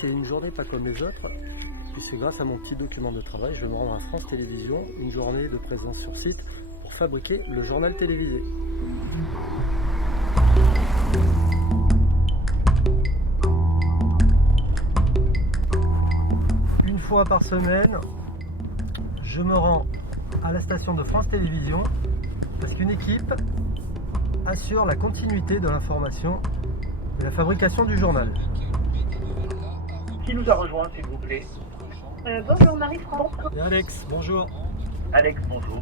c'est une journée pas comme les autres, puisque grâce à mon petit document de travail, je vais me rendre à France Télévisions, une journée de présence sur site pour fabriquer le journal télévisé. Une fois par semaine, je me rends à la station de France Télévisions parce qu'une équipe assure la continuité de l'information et la fabrication du journal. Qui nous a rejoint, s'il vous plaît? Bonjour Marie-France. Et Alex, bonjour. Alex, bonjour.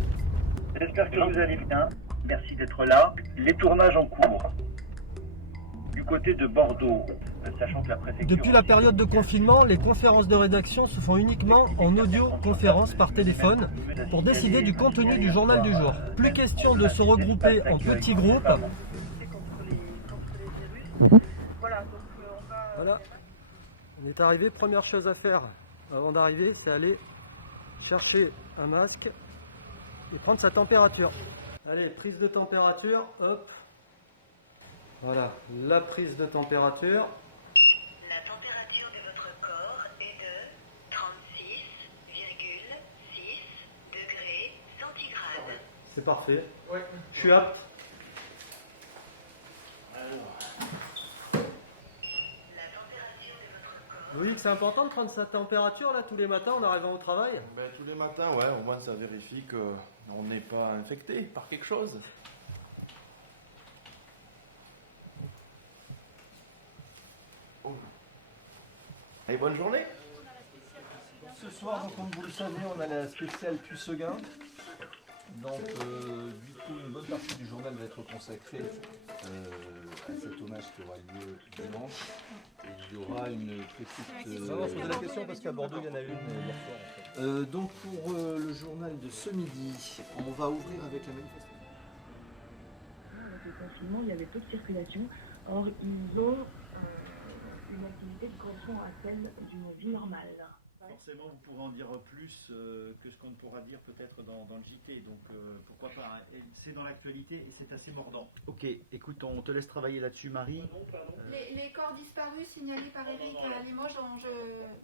J'espère que vous allez bien. Merci d'être là. Les tournages en cours. Du côté de Bordeaux, sachant que la préfecture... Depuis la période de confinement, les conférences de rédaction se font uniquement en audio-conférence par téléphone pour décider du contenu du journal du jour. Plus question de se regrouper en petits groupes. Voilà, on est arrivé. Première chose à faire avant d'arriver, c'est aller chercher un masque et prendre sa température. Allez, prise de température, hop. Voilà, la prise de température. La température de votre corps est de 36,6 degrés centigrades. C'est parfait. Ouais. Je suis apte. Oui, c'est important de prendre sa température là tous les matins en arrivant au travail. Tous les matins, ouais, au moins ça vérifie qu'on n'est pas infecté par quelque chose. Et bonne journée. Ce soir, donc, comme vous le savez, on a la spéciale Puceguin. Donc, du coup, une bonne partie du journal va être consacrée à cet hommage qui aura lieu dimanche. Et il y aura une petite... Non, posez la question parce qu'à Bordeaux, il y en a une hier soir. En fait. donc, pour le journal de ce midi, on va ouvrir avec la manifestation. Avec le confinement, il y avait peu de circulation. Or, ils ont une activité qui correspond à celle d'une vie normale. Forcément, vous pourrez en dire plus que ce qu'on pourra dire peut-être dans le JT, donc pourquoi pas. C'est dans l'actualité et c'est assez mordant. Ok, écoute, on te laisse travailler là-dessus, Marie. Les corps disparus signalés par Eric à Limoges,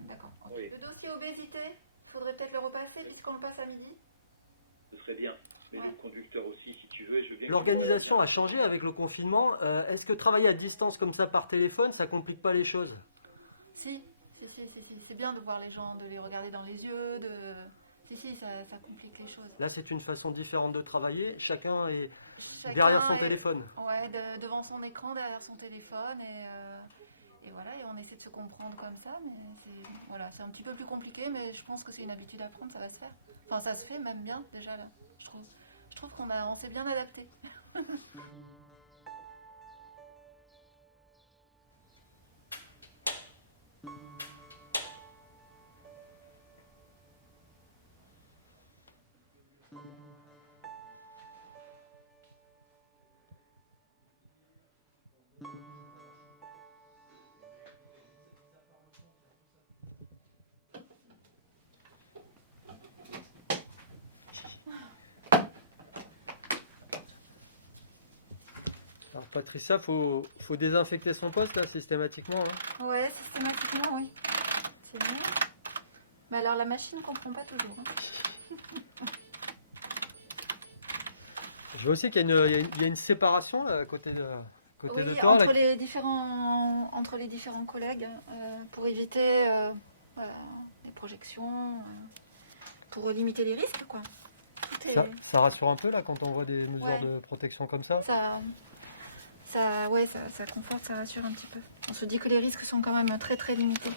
D'accord. Oui. Le dossier obésité, il faudrait peut-être le repasser puisqu'on le passe à midi. Ce serait bien. Mais le conducteur aussi, si tu veux, je veux bien... L'organisation a changé avec le confinement. Est-ce que travailler à distance comme ça par téléphone, ça complique pas les choses? Si. C'est bien de voir les gens, de les regarder dans les yeux, ça complique les choses. Là, c'est une façon différente de travailler. Chacun est derrière son téléphone. Ouais, devant son écran, derrière son téléphone, et voilà, et on essaie de se comprendre comme ça, mais c'est un petit peu plus compliqué, mais je pense que c'est une habitude à prendre, ça va se faire. Enfin, ça se fait même bien, déjà, là, je trouve. Je trouve qu'on s'est bien adapté. Alors, Patricia, faut désinfecter son poste là, systématiquement. Hein. Ouais, systématiquement, oui. C'est bien. Mais alors la machine ne comprend pas toujours. Hein. Je vois aussi qu'il y a une séparation là, à côté de toi. Entre les différents collègues, pour éviter les projections, pour limiter les risques, quoi. Ça rassure un peu là quand on voit des mesures de protection comme ça. Ça conforte, ça rassure un petit peu. On se dit que les risques sont quand même très très limités.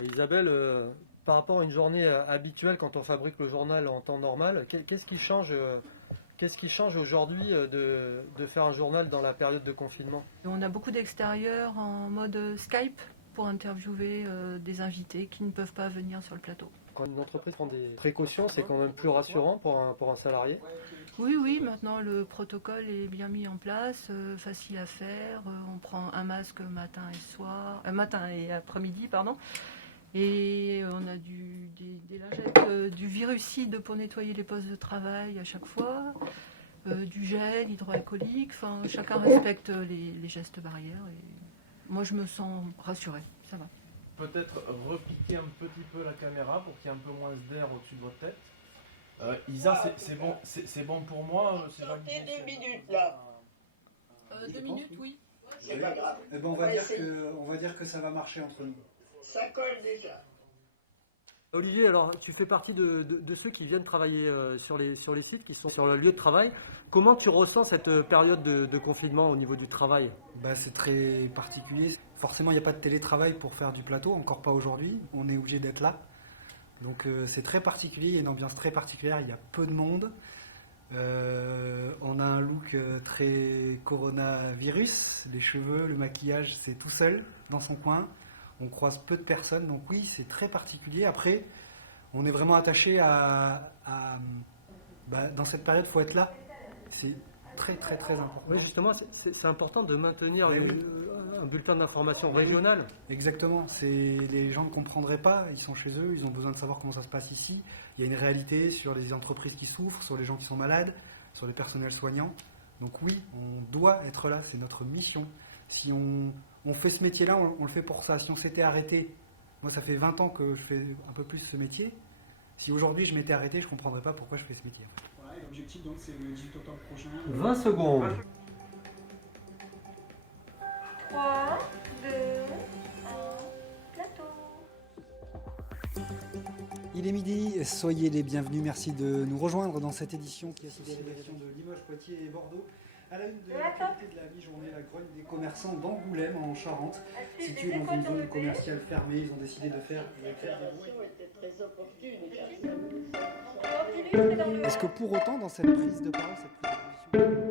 Et Isabelle, par rapport à une journée habituelle quand on fabrique le journal en temps normal, qu'est-ce qui change aujourd'hui de faire un journal dans la période de confinement? On a beaucoup d'extérieurs en mode Skype pour interviewer des invités qui ne peuvent pas venir sur le plateau. Quand une entreprise prend des précautions, c'est quand même plus rassurant pour un salarié. Oui, maintenant le protocole est bien mis en place, facile à faire. On prend un masque matin et après-midi, pardon. Et on a des lingettes, du virucide pour nettoyer les postes de travail à chaque fois, du gel hydroalcoolique. Enfin, chacun respecte les gestes barrières. moi je me sens rassurée, ça va. Peut-être repiquer un petit peu la caméra pour qu'il y ait un peu moins d'air au-dessus de votre tête. Isa, c'est bon pour moi. C'est validé, 2 minutes là. 2 minutes, oui. C'est pas grave. Eh ben, on va dire que ça va marcher entre nous. Ça colle déjà. Olivier, alors tu fais partie de ceux qui viennent travailler sur les sites, qui sont sur le lieu de travail. Comment tu ressens cette période de confinement au niveau du travail? Bah, c'est très particulier. Forcément, il n'y a pas de télétravail pour faire du plateau, encore pas aujourd'hui. On est obligé d'être là. Donc c'est très particulier, il y a une ambiance très particulière, il y a peu de monde. On a un look très coronavirus, les cheveux, le maquillage, c'est tout seul dans son coin. On croise peu de personnes, donc oui, c'est très particulier. Après, on est vraiment attaché dans cette période, il faut être là. C'est très très très important. Oui, justement, c'est important de maintenir Oui. un bulletin d'information Oui. régional. Exactement, les gens ne comprendraient pas, ils sont chez eux, ils ont besoin de savoir comment ça se passe ici. Il y a une réalité sur les entreprises qui souffrent, sur les gens qui sont malades, sur les personnels soignants. Donc oui, on doit être là, c'est notre mission. Si on fait ce métier-là, on le fait pour ça. Si on s'était arrêté, moi ça fait 20 ans que je fais un peu plus ce métier. Si aujourd'hui je m'étais arrêté, je ne comprendrais pas pourquoi je fais ce métier. Voilà, et l'objectif donc c'est le 18 octobre prochain. 20 secondes. 3, 2, 1, plateau. Il est midi, soyez les bienvenus, merci de nous rejoindre dans cette édition qui associe les régions de Limoges, Poitiers et Bordeaux. À la une de l'actualité de la mi-journée, la grogne des commerçants d'Angoulême en Charente, située dans une zone commerciale fermée, ils ont décidé de faire des bruits. Est-ce que pour autant dans cette prise de parole, cette prise de position...